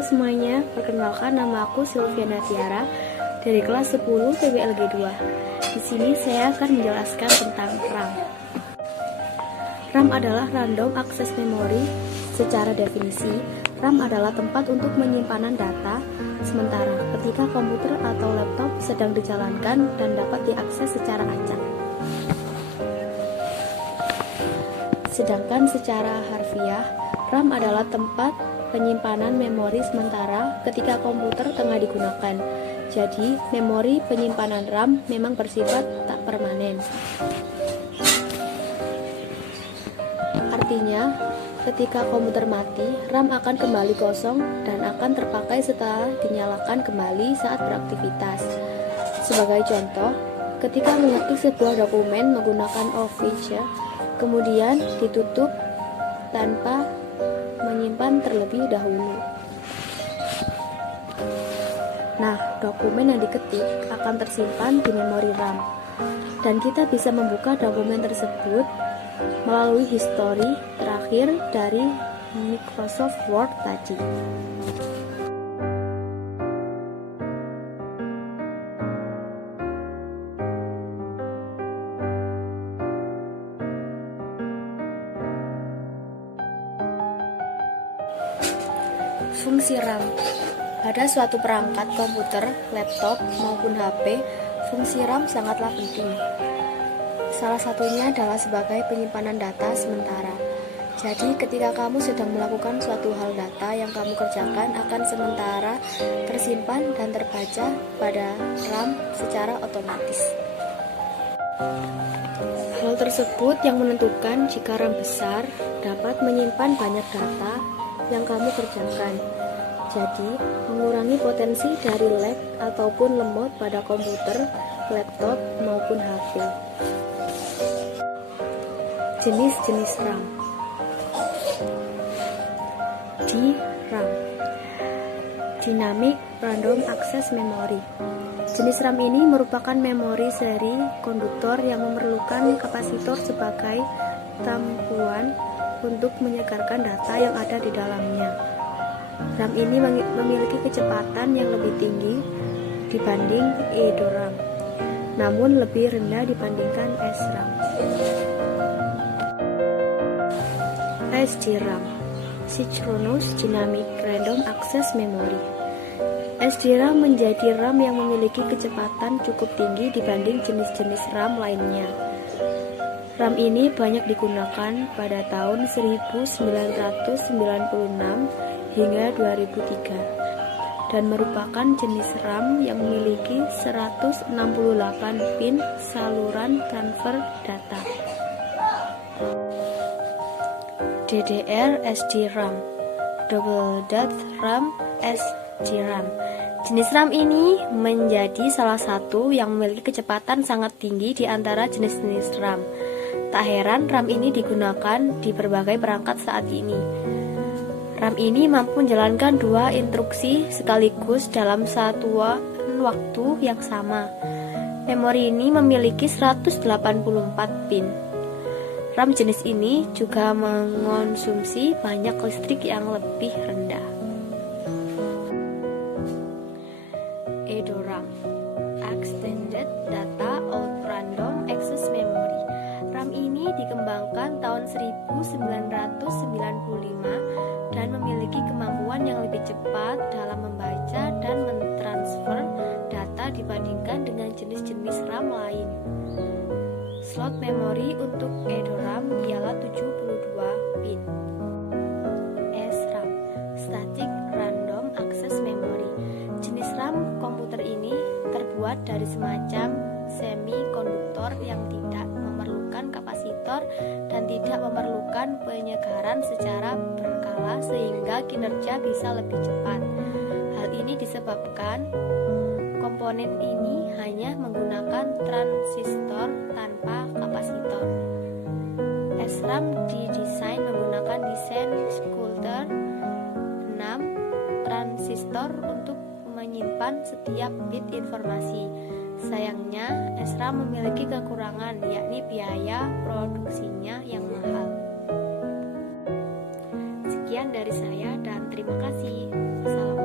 Halo semuanya, perkenalkan nama aku Sylviana Tiara dari kelas 10 PBLG 2. Di sini saya akan menjelaskan tentang RAM. RAM adalah Random Access Memory. Secara definisi, RAM adalah tempat untuk penyimpanan data sementara ketika komputer atau laptop sedang dijalankan dan dapat diakses secara acak. Sedangkan secara harfiah, RAM adalah tempat penyimpanan memori sementara ketika komputer tengah digunakan. Jadi, memori penyimpanan RAM memang bersifat tak permanen. Artinya, ketika komputer mati, RAM akan kembali kosong dan akan terpakai setelah dinyalakan kembali saat beraktivitas. Sebagai contoh, ketika mengetik sebuah dokumen menggunakan Office, kemudian ditutup tanpa menyimpan terlebih dahulu. Nah, dokumen yang diketik akan tersimpan di memori RAM, dan kita bisa membuka dokumen tersebut melalui history terakhir dari Microsoft Word tadi. Fungsi RAM. Pada suatu perangkat komputer, laptop, maupun HP, fungsi RAM sangatlah penting. Salah satunya adalah sebagai penyimpanan data sementara. Jadi, ketika kamu sedang melakukan suatu hal, data yang kamu kerjakan akan sementara tersimpan dan terbaca pada RAM secara otomatis. Hal tersebut yang menentukan jika RAM besar dapat menyimpan banyak data yang kamu kerjakan. Jadi, mengurangi potensi dari lag ataupun lemot pada komputer, laptop, maupun HP. Jenis-jenis RAM. DRAM, Dynamic Random Access Memory. Jenis RAM ini merupakan memori seri konduktor yang memerlukan kapasitor sebagai tampuan untuk menyegarkan data yang ada di dalamnya. RAM ini memiliki kecepatan yang lebih tinggi dibanding EDRAM, namun lebih rendah dibandingkan SRAM. SDRAM, Synchronous Dynamic Random Access Memory. SDRAM menjadi RAM yang memiliki kecepatan cukup tinggi dibanding jenis-jenis RAM lainnya. RAM ini banyak digunakan pada tahun 1996 hingga 2003 dan merupakan jenis RAM yang memiliki 168 pin saluran transfer data. DDR SDRAM, Double Dot RAM SDRAM. Jenis RAM ini menjadi salah satu yang memiliki kecepatan sangat tinggi di antara jenis-jenis RAM. Tak heran RAM ini digunakan di berbagai perangkat saat ini. RAM ini mampu menjalankan dua instruksi sekaligus dalam satu waktu yang sama. Memori ini memiliki 184 pin. RAM jenis ini juga mengonsumsi banyak listrik yang lebih rendah. EDRAM, Extended Data Out Random Access Memory. RAM ini dikembangkan tahun 1995 dan memiliki kemampuan yang lebih cepat dalam membaca dan mentransfer data dibandingkan dengan jenis-jenis RAM lain. Slot memori untuk EDRAM ialah 72 pin. SRAM, Static Random Access Memory. Jenis RAM komputer ini terbuat dari semacam semikonduktor yang tidak memerlukan kapasitor dan tidak memerlukan penyegaran secara berkala sehingga kinerja bisa lebih cepat. Hal ini disebabkan komponen ini hanya menggunakan transistor tanpa kapasitor. SRAM didesain menggunakan desain Coulter 6 transistor untuk menyimpan setiap bit informasi. Sayangnya, SRAM memiliki kekurangan, yakni biaya produksinya yang mahal. Sekian dari saya dan terima kasih. Assalamualaikum.